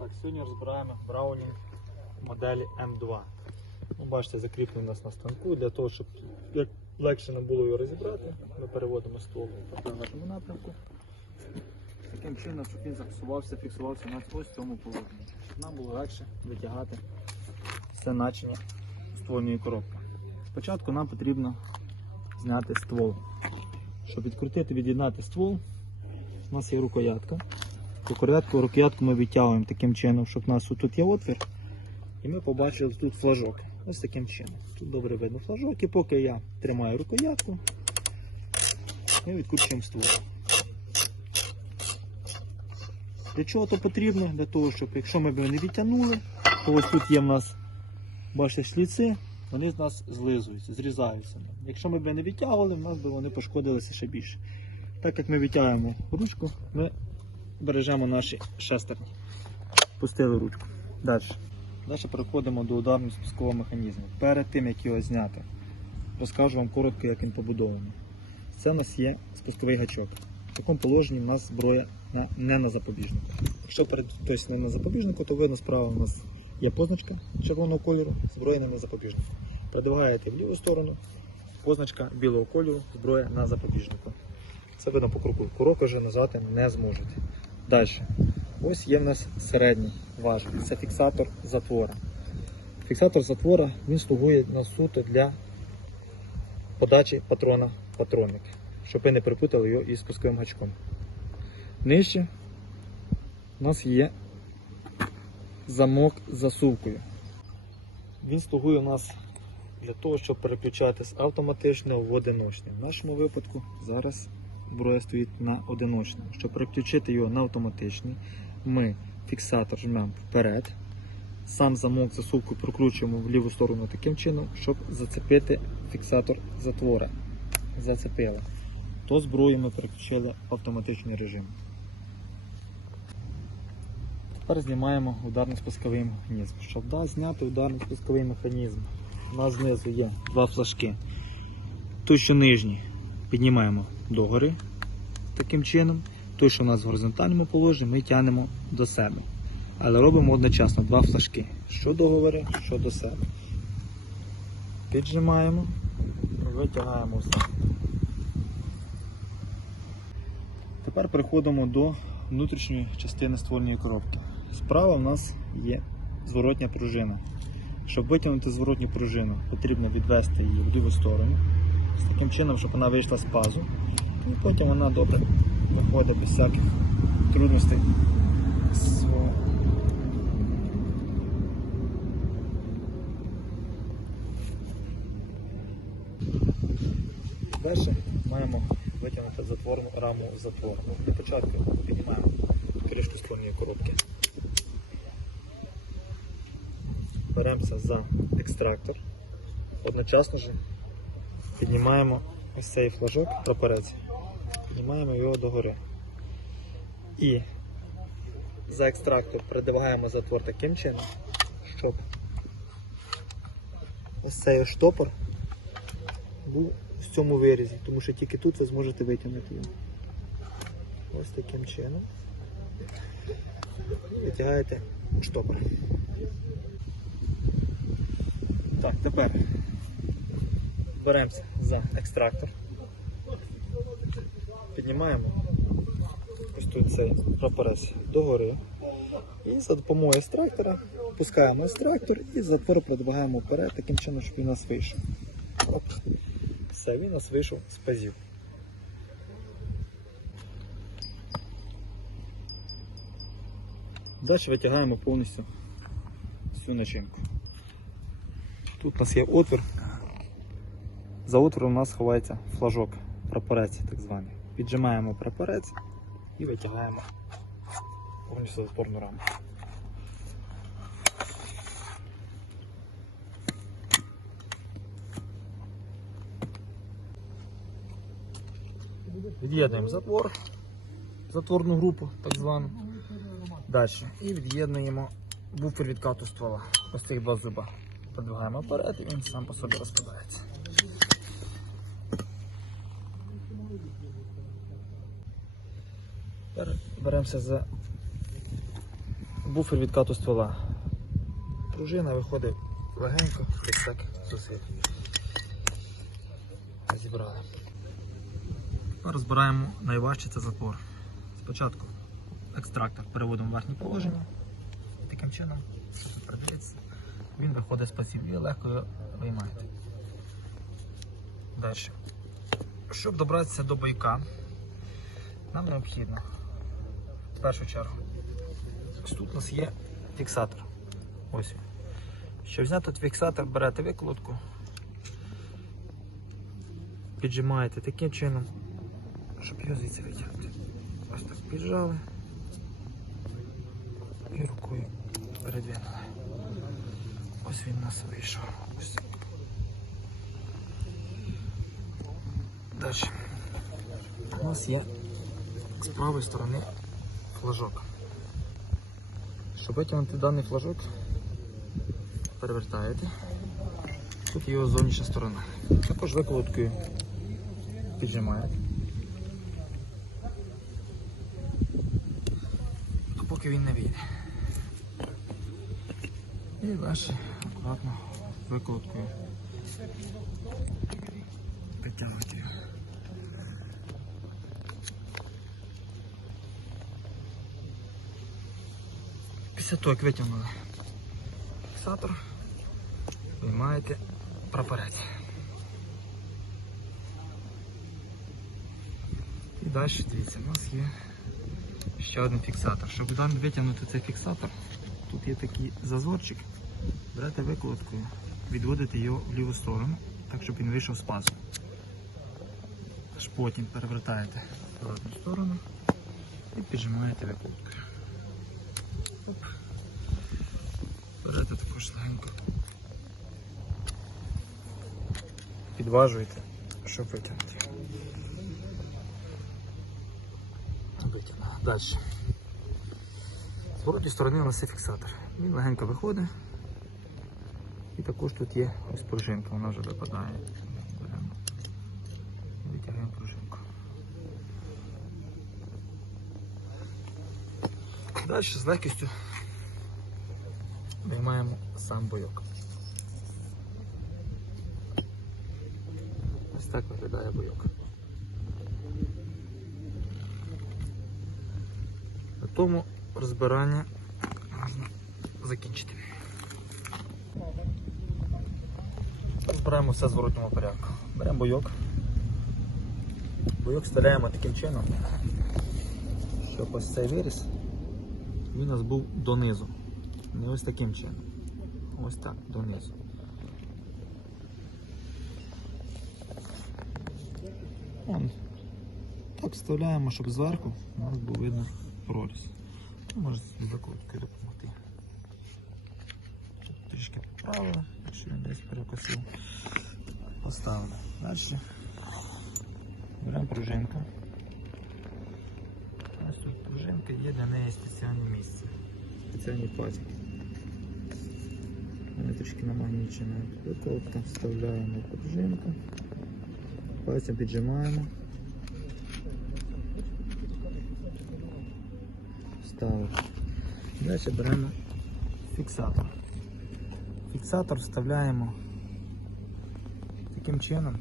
Так, сьогодні розбираємо Browning моделі М2. Ну, бачите, закріплений у нас на станку для того, щоб легше не було його розібрати. Ми переводимо ствол в протилежному напрямку. Таким чином, щоб він зафіксувався, фіксувався у нас ось цьому положенні. Нам було легше витягати все начиня ствольної коробки. Спочатку нам потрібно зняти ствол. Щоб відкрутити, від'єднати ствол, у нас є рукоятка. Рукоятку, рукоятку ми відтягуємо таким чином, щоб у нас тут є отвір. І ми побачили тут флажок. Ось таким чином. Тут добре видно флажок. І поки я тримаю рукоятку, ми відкручуємо ствол. Для чого то потрібно? Для того, щоб якщо ми б його не відтягнули, то ось тут є в нас, бачите, шліци, вони з нас злизуються, зрізаються. Якщо ми б не відтягували, в нас би вони пошкодилися ще більше. Так як ми відтягуємо ручку, ми бережемо наші шестерні. Пустили ручку. Далі. Далі переходимо до ударно спускового механізму. Перед тим, як його зняти, розкажу вам коротко, як він побудований. Це у нас є спусковий гачок. В такому положенні в нас зброя не на запобіжнику. Якщо перед тобто не на запобіжнику, то видно справа у нас є позначка червоного кольору, зброя не на запобіжнику. Продвигаєте в ліву сторону, позначка білого кольору, зброя на запобіжнику. Це видно по кругу. Курок вже нажати не зможете. Далі. Ось є в нас середній важіль. Це фіксатор затвора. Фіксатор затвора він слугує на суто для подачі патрона патронник, щоб ви не перепутали його із спусковим гачком. Нижче у нас є замок з засувкою. Він слугує у нас для того, щоб переключати з автоматичного в одиночний. В нашому випадку зараз зброя стоїть на одиночному. Щоб переключити його на автоматичний, ми фіксатор жмемо вперед. Сам замок засувку прокручуємо в ліву сторону таким чином, щоб зацепити фіксатор затвора. Зацепили. То зброю ми переключили в автоматичний режим. Тепер знімаємо ударний спусковий механізм. Щоб да, зняти ударний спусковий механізм, у нас знизу є два флажки. Той, що нижній, піднімаємо догори таким чином. Той, що у нас в горизонтальному положенні, ми тягнемо до себе. Але робимо одночасно два флажки. Що до гори, що до себе. Піджимаємо витягаємо все. Тепер переходимо до внутрішньої частини ствольної коробки. Справа в нас є зворотня пружина. Щоб витягнути зворотню пружину, потрібно відвести її в ліву сторону. З таким чином, щоб вона вийшла з пазу. І потім вона добре виходить без всяких трудностей. Далі маємо витягнути затворну раму затвору. Для початку піднімаємо кришку ствольної коробки. Беремося за екстрактор. Одночасно ж піднімаємо ось цей флажок прапорець. Піднімаємо його догори. І за екстрактор придвигаємо затвор таким чином, щоб ось цей штопор був в цьому вирізі, тому що тільки тут ви зможете витягнути його. Ось таким чином. Витягаєте штопор. Так, тепер беремося за екстрактор. Піднімаємо ось тут цей прапорець догори. І за допомогою екстрактора пускаємо екстрактор і затвор продвигаємо вперед, таким чином, щоб він нас вийшов. Оп. Все, він нас вийшов з пазів. Далі витягаємо повністю всю начинку. Тут у нас є отвір. За отвором у нас ховається флажок, прапорець так званий. Піджимаємо прапорець і витягаємо повністю затворну раму. Від'єднуємо затвор, затворну групу, так звану. Далі. І від'єднуємо буфер відкату ствола. Ось цих два зуба. Подвигаємо вперед і він сам по собі розпадається. Тепер беремося за буфер відкату ствола. Пружина виходить легенько, без всяких зусиль. Зібрали. Розбираємо найважче це затвор. Спочатку екстрактор переводимо в верхнє положення. Таким чином. Він виходить з пасів і легко його виймаєте. Далі. Щоб добратися до бойка, нам необхідно в першу чергу. Ось тут у нас є фіксатор. Ось. Щоб зняти фіксатор, берете виколотку, піджимаєте таким чином, щоб його звідси витягнути. Ось так піджали і рукою передвинули. Ось він у нас вийшов. Далі. У нас є з правої сторони флажок. Щоб витягнути даний флажок, перевертаєте. Тут його зовнішня сторона. Також виколоткою піджимаєте. Поки він не вийде. І далі акуратно виколоткою підтягуйте його. Після того, як витягнули фіксатор, виймаєте прапорець. І далі, дивіться, у нас є ще один фіксатор. Щоб витягнути цей фіксатор, тут є такий зазорчик, берете виколоткою, відводите його в ліву сторону, так щоб він вийшов з пазу. Аж потім перевертаєте в одну сторону і піджимаєте виколоткою. Оп. Берете також легенько. Підважуєте, щоб витягнути. Витягнули. Далі. З воротньої сторони у нас є фіксатор. Він легенько виходить. І також тут є ось пружинка, вона вже випадає. Беремо. Витягаємо пружинку. Далі з легкістю виймаємо сам бойок. Ось так виглядає бойок. На тому розбирання можна закінчити. Розбираємо все в зворотньому порядку. Беремо бойок. Бойок вставляємо таким чином, щоб ось цей виріс він у нас був донизу. Не ось таким чином. Ось так, донизу. Вон. Так вставляємо, щоб зверху у нас був видно проріз. Ну, Може з закруткою допомогти. Трішки поправили, якщо він десь перекосив. Поставили. Далі беремо пружинку. Ось тут пружинка є для неї спеціальне місце. Спеціальні пазики. Вони трішки намагнічені. Виколотка вставляємо пружинку. Пальцем піджимаємо. Ставимо. Далі беремо фіксатор. Фіксатор вставляємо таким чином,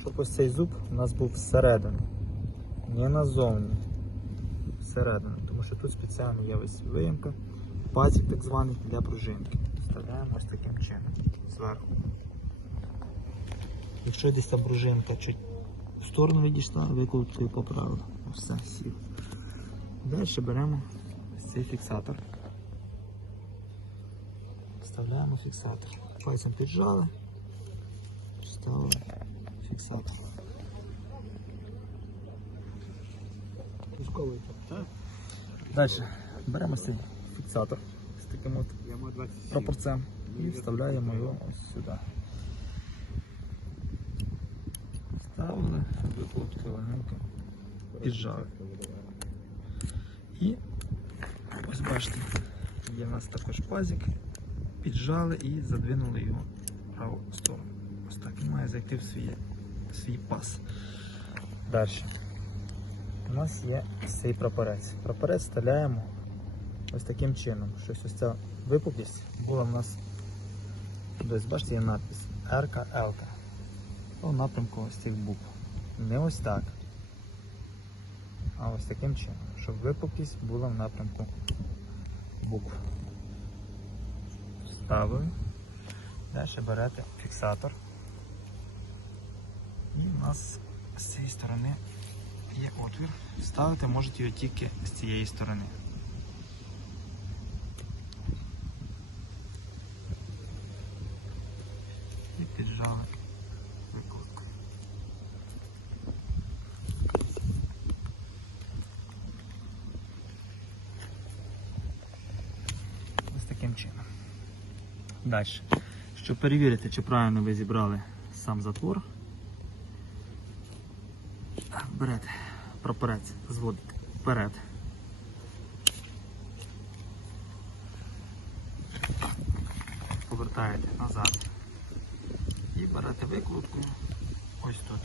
щоб ось цей зуб у нас був всередині, не назовні, всередину, тому що тут спеціально є ось виїмка, пазик так званий для пружинки. Вставляємо ось таким чином зверху. Якщо десь та пружинка чуть в сторону відійшла, виколоткою поправили. Все, сів. Далі беремо цей фіксатор. Вставляємо фіксатор. Пальцем піджали, вставили фіксатор. Далі беремо цей фіксатор з таким от пропорцем і вставляємо його ось сюди. Вставили, виклопки легенько, піджали. І ось бачите, є у нас також пазик, піджали і задвинули його в праву сторону. Ось так він має зайти в свій, в свій пас. Далі. У нас є цей прапорець. Прапорець вставляємо ось таким чином. Щось ось ця випуклість була в нас. Десь бачите, є надпис РК ЛК. У напрямку ось цих букв. Не ось так. А ось таким чином, щоб випуклість була в напрямку букв. Ставили. Далі берете фіксатор. І в нас з цієї сторони є отвір. Ставити можете його тільки з цієї сторони. І піджали викладку. Ось таким чином. Далі. Щоб перевірити, чи правильно ви зібрали сам затвор, берете прапорець, зводите вперед. Повертаєте назад і берете викрутку ось тут.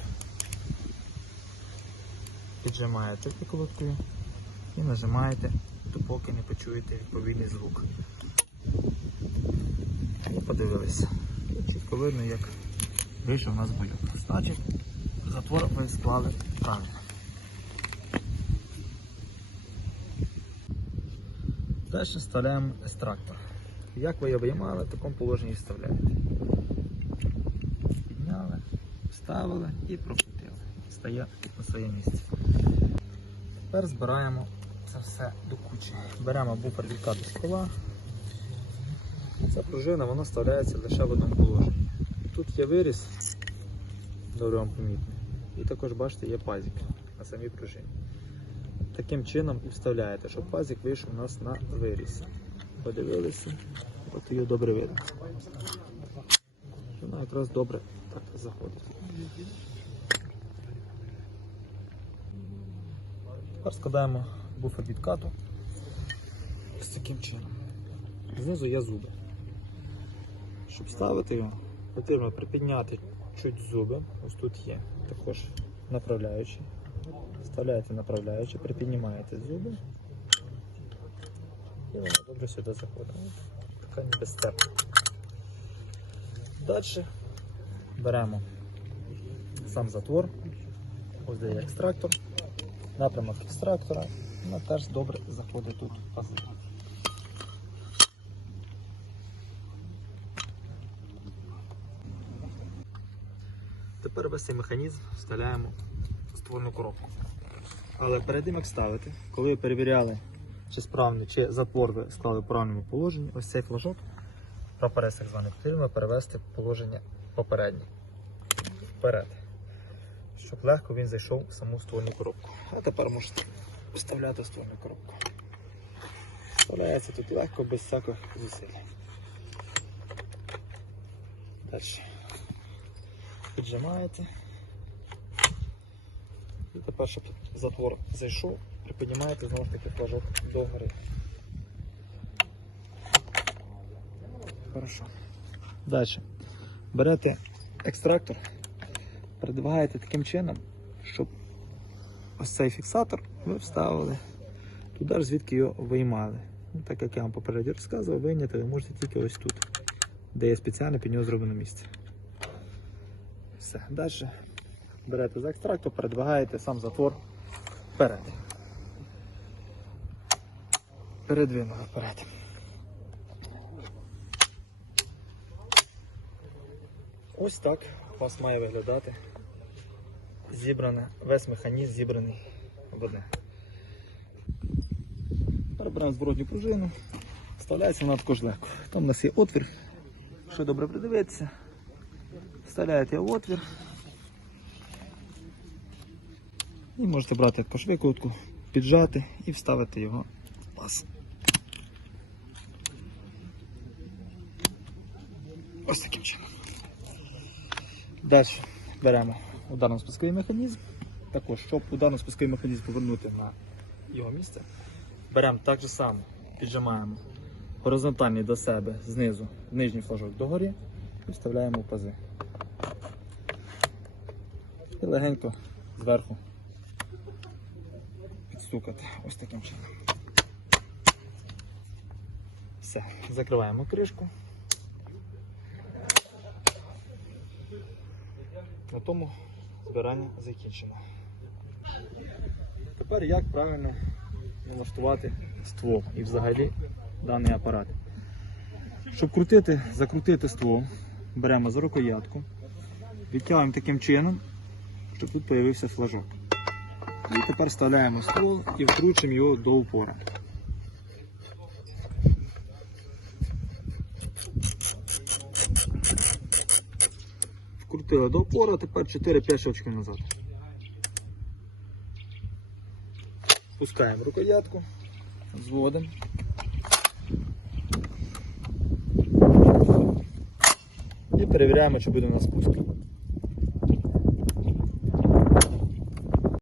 Піджимаєте викруткою і нажимаєте, допоки не почуєте відповідний звук. І подивилися. Чітко видно, як вийшов у нас бойок. Значить, затвор ви склали правильно. Далі вставляємо екстрактор. Як ви його виймали, в такому положенні вставляєте. Підняли, вставили і прокрутили. Стає на своє місце. Тепер збираємо це все до кучі. Беремо буфер від кадру стола. Ця пружина вона вставляється лише в одному положенні. Тут є виріз, добре вам помітно. І також бачите, є пазик на самій пружині. Таким чином і вставляєте, щоб пазик вийшов у нас на виріз. Подивилися, от її добре видно. Вона якраз добре так заходить. Тепер складаємо буфер відкату ось таким чином. Знизу є зуби. Щоб ставити його, потрібно припідняти чуть зуби. Ось тут є також направляючі. Вставляєте направляючі, припіднімаєте зуби. І воно добре сюди заходить. Така ніби степ. Далі беремо сам затвор. Ось де є екстрактор. Напрямок екстрактора. Вона теж добре заходить тут в Тепер весь цей механізм вставляємо в ствольну коробку. Але перед тим як ставити, коли ви перевіряли, чи справний, чи затвор ви склали в правильному положенні, ось цей флажок, прапорець так званий, потрібно перевести в положення попереднє. Вперед. Щоб легко він зайшов в саму ствольну коробку. А тепер можете вставляти ствольну коробку. Вставляється тут легко, без всяких зусиль. Далі піджимаєте. І тепер, щоб затвор зайшов, припіднімаєте знову ж таки флажок догори. Хорошо. Далі. Берете екстрактор, передвигаєте таким чином, щоб ось цей фіксатор ви вставили туди звідки його виймали. Ну, так як я вам попередньо розказував, вийняти ви можете тільки ось тут, де є спеціально під нього зроблено місце. Все. Далі берете за екстрактор, передвигаєте сам затвор вперед. Передвинули вперед. Ось так у вас має виглядати зібране, весь механізм зібраний в одне. Перебираємо зворотню пружину, вставляється вона також легко. Там у нас є отвір, якщо добре придивитися. Вставляєте в отвір. І можете брати також викрутку, піджати і вставити його в паз. Ось таким чином. Далі беремо ударно-спусковий механізм. Також, щоб ударно-спусковий механізм повернути на його місце, беремо так же само, піджимаємо горизонтальний до себе знизу нижній флажок догорі і вставляємо в пази. І легенько зверху підстукати ось таким чином. Все, закриваємо кришку. На тому збирання закінчено. Тепер як правильно налаштувати ствол і взагалі даний апарат. Щоб крутити, закрутити ствол, беремо за рукоятку, відтягуємо таким чином, щоб тут з'явився флажок. І тепер вставляємо ствол і вкручуємо його до упора. Вкрутили до опора, тепер 4-5 щелчків назад. Пускаємо рукоятку, зводимо. І перевіряємо, чи буде у нас спуск.